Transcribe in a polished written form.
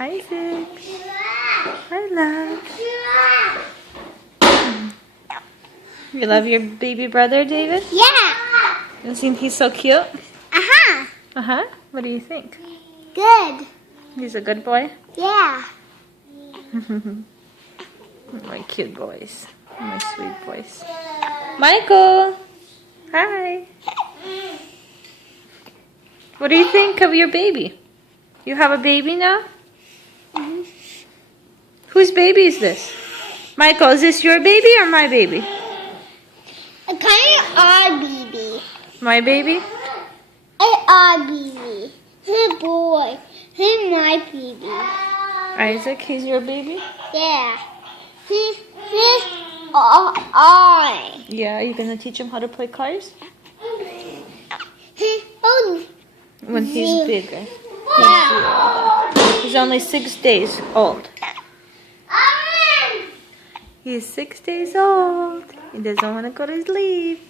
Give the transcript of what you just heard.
Isaac. Hi, love. You love your baby brother, David? Yeah. You think he's so cute? Uh-huh. Uh-huh. What do you think? Good. He's a good boy? Yeah. My cute boys. My sweet boys. Michael! Hi! What do you think of your baby? You have a baby now? Mm-hmm. Whose baby is this? Michael, is this your baby or my baby? A kind of odd baby. My baby? An odd baby. Hey boy. Hey my baby. Isaac, he's your baby? Yeah. He's I. Yeah, you gonna teach him how to play cars? Oh. When he's bigger. Yeah. He's only 6 days old. He's 6 days old. He doesn't want to go to sleep.